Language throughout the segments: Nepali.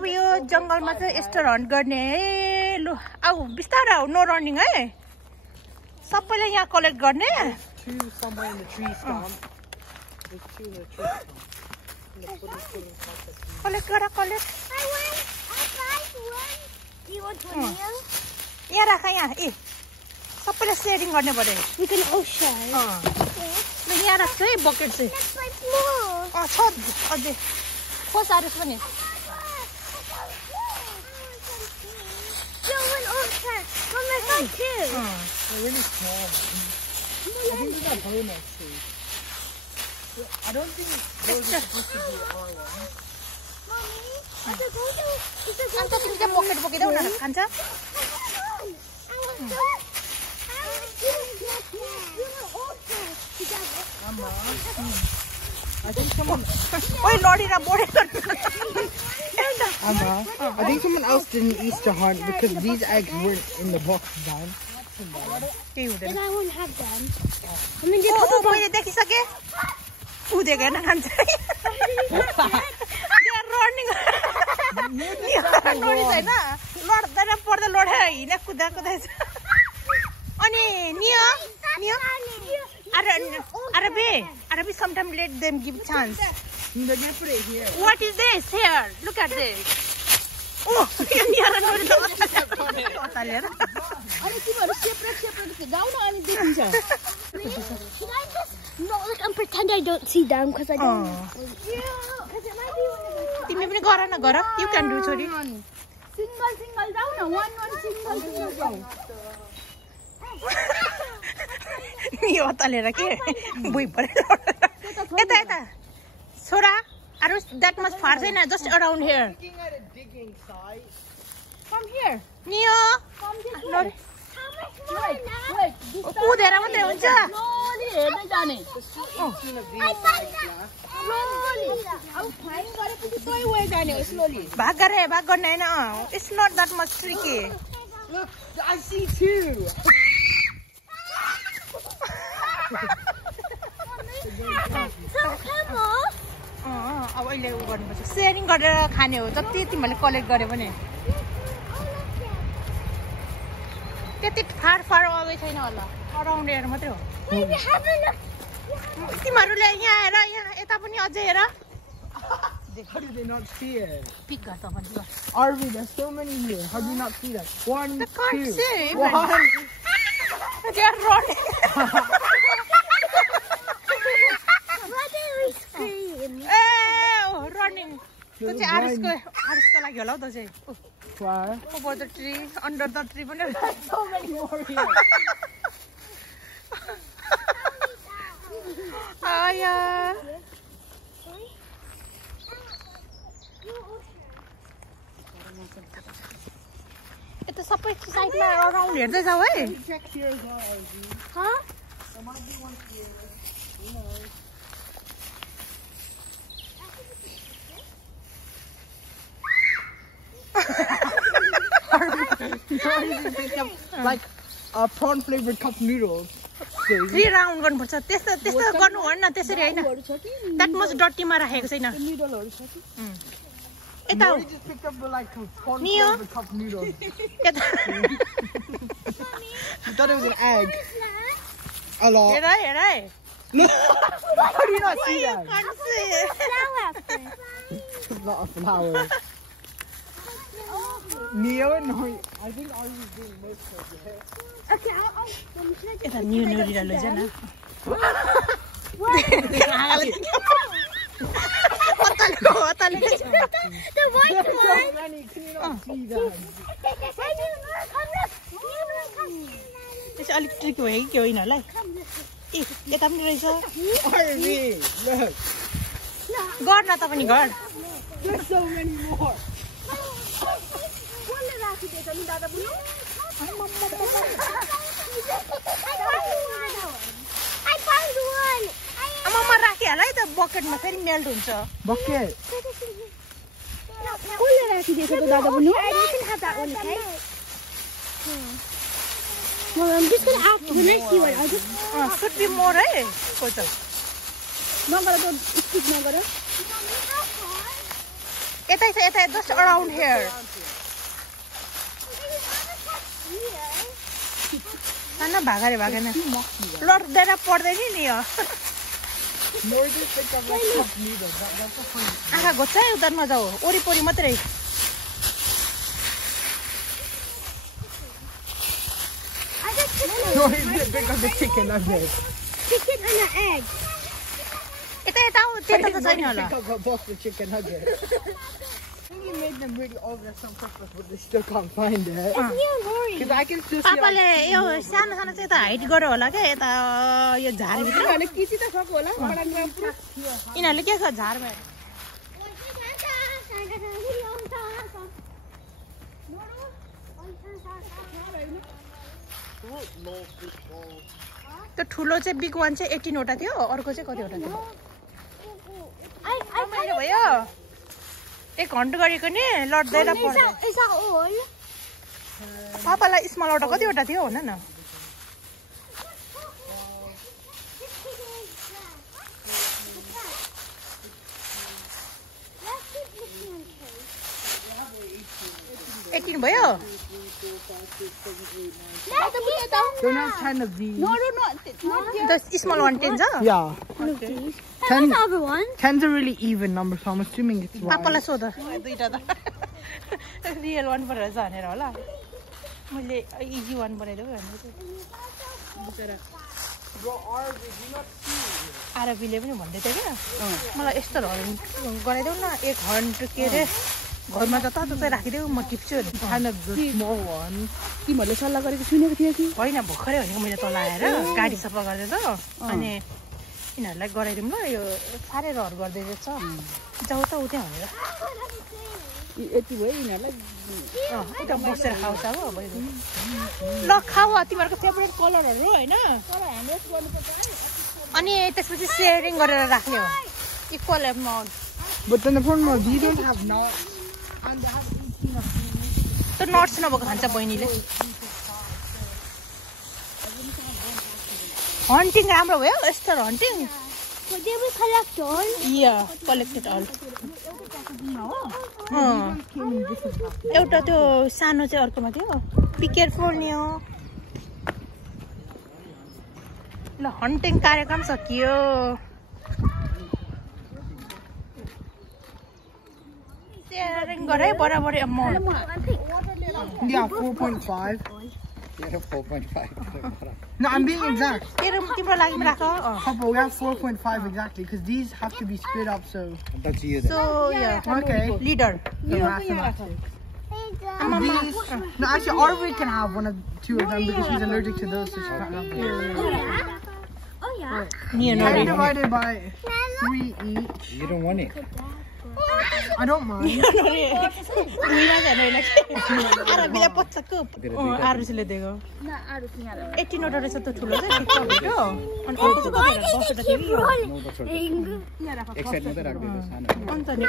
अब यो जंगलमा चाहिँ यस्तो रन गर्ने है लु आउ बिस्तारै आउ नो रनिङ है सबैले यहाँ कलेक्ट गर्ने कलेक्ट गर कलेक्ट यहाँ राख यहाँ ए सबैले सेयरिङ गर्ने पऱ्यो यहाँ राख्छु है बकेट चाहिँ छ अझै खोज आरुस पनि really small. I think these are bonus trees. I don't think those are supposed to be our ones. अन्त तिमीले बकेट बोकिदेऊ न खान्छ I think someone. ओइ लडीरा बोडेको Amma, I think someone else did an Easter hunt because these eggs weren't in the box down. Then I won't have them. मैले देखिसके उदेको हेर्न खान्छ होइन लड्दैन पर्दा लडेर हिँडे कुदा कुदाएछ अनि नियो नियो Arabi sometimes let them give chance. They're gonna put it here. What is this here? Look at this. Oh, यहाँ No, like I'm pretend I don't see them because I don't. तिमी पनि गर न गर. You can do छोरी. Single down, one single down. यो अतालेर के बुइ परेर यता यता छोरा Arus that much far छैन just around here. Looking at a digging site. Come here. Nio. Come this way. Wait. कुदेर मात्रै हुन्छ. Slowly हेर्दै जाने. भाग गरे भाग गर्ने हैन. It's not that much tricky. Look, I see two. अब अहिले उ गर्नुपर्छ सेयरिङ गरेर खाने हो जति तिमीहरूले कलेक्ट गरे पनि त्यति फार अवे छैन होला अराउन्ड एयर मात्रै हो तिमीहरूले यहाँ हेर यहाँ यता पनि अझै हेर How did they not see it? Pick गर त पनि गर Arvi, there's so many here. How do you not see that? One, The can't two. see. One. They are running. Running. त्यो चाहिँ आरुसको लागि होला हौ त चाहिँ Why? over the tree under the tree पनि So many more here. आया यता सबै साइडमा अराउन्ड हेर्दै जाऊ है Check here as well, Arvi. ह There might be one here. Who knows? Like prawn flavored cup noodles. Three round गर्नुपर्छ त्यस्तो त्यस्तो गर्नु हो न त्यसरी हैन द्याट मच डट्टीमा राखेको छैन यता Nori just picked up like prawn Neo? flavored cup noodles. यता I thought it was an egg. A lot. हेर हेर है How do you not see that? It's not a flower. Neo and Nori, I think Arvi is doing most of it. Okay, I'll यता न्यू नोरीलाई लैजा न अतालेको The white one. So many, can you not see that? त्यसै अलिक ट्रिकी भयो कि के होइन होला है ए यता पनि रहेछ Arvi, look. गर न त पनि गर There's so many more. I found one. आमामा राखिहाल है त बकेटमा फेरि मेल्ट हुन्छ Bucket. कसले राखिदिएको त दादा बुनु? I didn't have that one, okay? Well, I'm just gonna ask when I see one. I'll just. should be more है कोही त नगर त स्टिक नगर. यता जस्ट अराउन्ड हियर सानो भागेन लड्दैन पर्दैन नि यो आँखा घोच्छ उता नजाऊ वरिपरि मात्रै No, he's pick up the chicken nuggets. Chicken and an egg. यता त्यता त छैन होला Pick up a box of chicken nuggets. I think he made them really obvious on purpose, but they still can't find it. Because I can still see. पापाले यो सानो सानो चाहिँ यता हाइट गर्यो होला क्या यता यो झारभित्र यिनीहरूले के छ झारमा त्यो ठुलो चाहिँ बिग वान चाहिँ 18 वटा थियो अर्को चाहिँ कतिवटा थियो मैले भयो एक घन्टा गरेको नि लड्दैन पर्दैन पापालाई स्मल वटा कतिवटा थियो हुन न एटिन भयो Don't have 10 of these. The small one 10 Yeah. Okay. 10, the other one. 10's a really even number, so I'm assuming it's right. पापालाई सोध दुईटा त रियल वान परेर भनेर होला मैले इजी वान बनाइदिएको भनेर आरबीले पनि भन्दै थियो क्या मलाई यस्तो गराइदेऊ न एक घन्टा के अरे घरमा जताततै चाहिँ राखिदेऊ म टिप्छु Kind of the small one. तिमीहरूले सल्लाह गरेको सुनेको थियो कि होइन भर्खरै भनेको मैले तल आएर गाडी सफा गर्दै त अनि यिनीहरूलाई गराइदिउँ ल यो साह्रै रहर गर्दै रहेछ जाऊ त उतै भनेर यति भयो यिनीहरूलाई उता बसेर खाउँछ अब ल खाऊ तिमीहरूको फेभरेट कलरहरू होइन अनि त्यसपछि सेयरिङ गरेर राख्ने हो equal amount But then the problem is, these don't have nuts. And they have 18 of these. त्यो नट्स नभएको खान्छ बहिनीले हन्टिङ राम्रो भयो यस्तो hunting But did we collect all? या कलेक्टेड अल एउटा त्यो सानो चाहिँ अर्कोमा थियो बी केयरफुल नि हो ल हन्टिङ कार्यक्रम सकियो सेयरिङ गरे बराबर amount Yeah, 4.5. Yeah, 4.5. No, I'm being exact. तिम्रो लागि पनि राख Papa, we have 4.5 exactly, because these have to be split up, so... That's you then. So yeah Okay. Leader The mathematics. These, no, actually, Arvid can have two of them because she's allergic to those, so she can't have them. Oh yeah. Oh yeah. 10 divided by 3 each. You don't want it. I don't mind. आरबीलाई पच्चाको आरुसीले दिएको 18 वटा रहेछ त्यो ठुलो चाहिँ ठिक्क भयो अनि अर्को चाहिँ कतिवटा 10 वटा थियो No, that's okay. Excited मात्रै राख्दिनु सानो. अन्त नि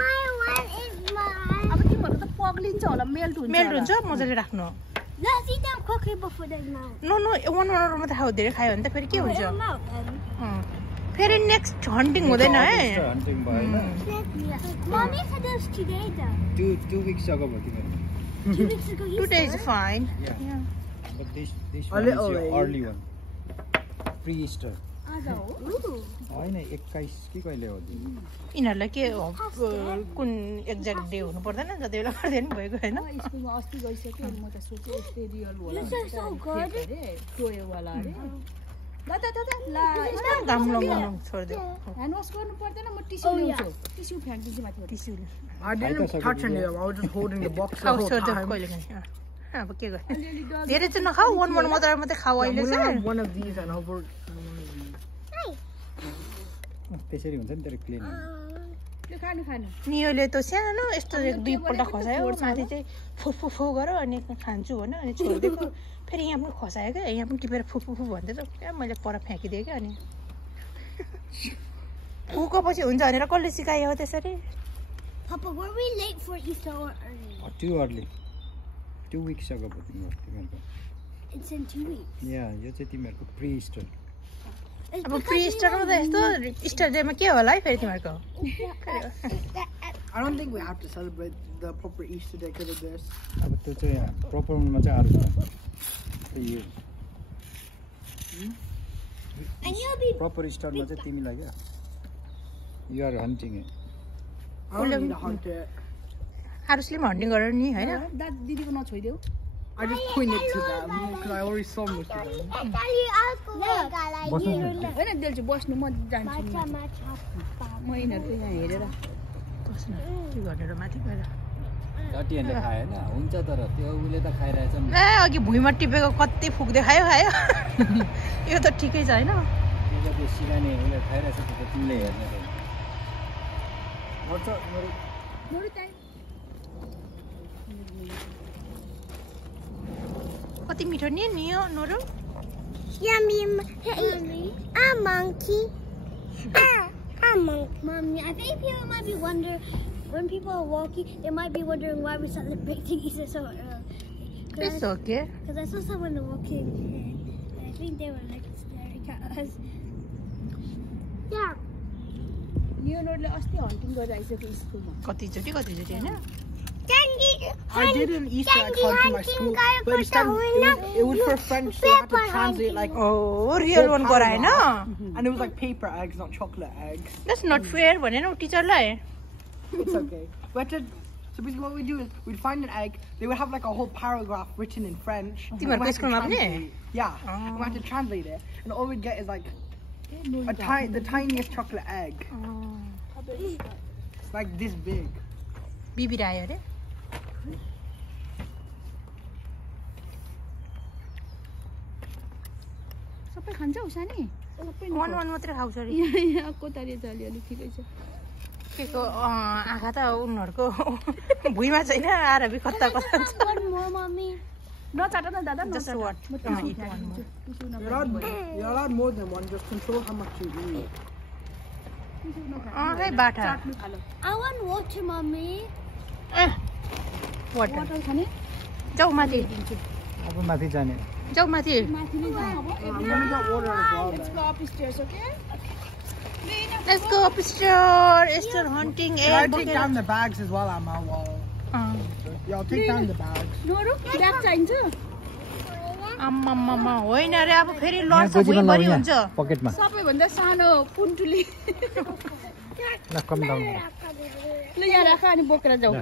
My one is mine. अब तिमीहरू त पग्लिन्छ होला मेल्ट हुन्छ मेल्ट हुन्छ मजाले राख्नु Let's eat them quickly before they melt. No one वटा मात्रै खाऊ धेरै खायो भने त फेरि के हुन्छ They'll melt then. फेरि नेक्स्ट हन्टिङ हुँदैन है Hunting भएन. Mommy said this today though. 2 weeks ago भयो तिमीहरू. 2 weeks ago you 2 days is fine Yeah. But this A one is little your late. early one. Pre-Easter. आज हो होइन 21 कि कहिले हो यिनीहरूलाई के कुन एक्ज्याक्ट डे हुनु पर्दैन जति बेला गर्दै पनि भएको होइन स्कुलमा अस्ति गइसक्यो म त सोचे यस्तै रियल होला This is so good. टोयोवाला अरे ल घाम लगाउनु छोडिदियो ह्यान्ड वास गर्नु पर्दैन म टिस्यु ल्याउँछु टिस्यु फ्याँकिदिन्छु माथि टिस्युले I didn't touch any of them. I was just holding the box the खाऊ whole छोडिदियो time. कहिले काहीँ अब के गर्ने धेरै चाहिँ नखाऊ वन मात्रै मात्रै खाऊ I'm अहिले gonna चाहिँ have one of these and over. त्यसरी हुन्छ नि तेरो क्लिन त्यो खानु खानु नियोले त सानो यस्तो दुईपल्ट खसायो माथि चाहिँ फुफु गर अनि खान्छु भन्यो अनि छोडिदिएको फेरि यहाँ पनि खसायो क्या यहाँ पनि टिपेर फुफु भन्दै त क्या मैले पर फ्याँकिदिएँ क्या अनि उकोपछि हुन्छ भनेर कसले सिकायो त्यसरी Papa, were we late for Easter or early? Too early. 2 weeks ago भयो तिमीहरूको It's in 2 weeks. या यो चाहिँ तिमीहरूको प्री-इस्टर अब प्री इस्टरमा त यस्तो इस्टर डेमा के होला है फेरि तिमीहरूको I don't think we have to celebrate the proper Easter day because of this. अब त्यो चाहिँ प्रपरमा चाहिँ अरु छ यो And you'll be प्रपर स्टारमा चाहिँ तिमीलाई क्या you are hunting I don't need to hunt it. आरुसले पनि हन्टिङ गरेर नि हैन दाद दिदीको नछोइदेऊ I just pointed to them because I already saw most of them. होइन दिल्छु बस्नु म जान्छु म यिनीहरूको यहाँ हेरेर बस्न के गरेर माथि गएर डटीहरुले खाए हैन हुन्छ तर त्यो उले त खाइरहेछ नि ए अघि भुइँमा टिपेको कति फुक्दै खायो यो त ठिकै छ हैन त्यो सिलाने उले खाइरहेछ त्यो तिमीले हेर्ने छैन What's up, Nori? नोरु टाइम कति मिठो नि यो noro Yummy. A monkey. A monkey. Mommy, I think people might be wondering, when people are walking, they might be wondering why we're celebrating Easter so early. It's okay. Because I saw someone walking, and I think they were like staring at us. Yeah. यो नोरले अस्ति हन्टिङ गरेर आइसक्यो स्कुलमा कतिचोटि हैन I did an Easter egg hunt in my school, but instead it was for French, so I had to translate like. Oh, real one गरा हैन And it was like paper eggs, not chocolate eggs. That's not fair भनेन टिचरलाई It's okay. So basically what we do is we'd find an egg. They would have like a whole paragraph written in French. and we तिमीहरुको had to स्कुलमा पनि translate- Yeah. And we had to translate it, and all we'd get is like the tiniest chocolate egg. It's like this big. बिबी आयो अरे सबै खान्छ उसानी वन मात्रै खाउँछ अरे यहाँ कोतारी त अलिअलि ठिकै छ के को आँखा त उनीहरुको भुइँमा छैन आरबी कता कता छ One more, Mommy. नचाट न दादा Just नचाट what? म टिस्यु फ्याँक्दिन्छु tissue You're allowed more than one. Just control how much you eat. खै बाठा चाट्नु थालो I want water, Mommy. Water water खाने जाऊ माथि अब माथि जाने जाऊ माथि माथि नै जाउँ अब I'm gonna get water as well. Let's go upstairs, okay? Let's go upstairs start hunting Can I take down the bags as well, Amma? Yeah, I'll take down the bags. नोरु ब्याग चाहिन्छ आम्माम्मामा होइन रे अब फेरि लड्छ भुइँभरि हुन्छ पकेटमा सबैभन्दा सानो पुन्टुली ल कम डाउन ल यहाँ राख अनि बोकेर जाऊ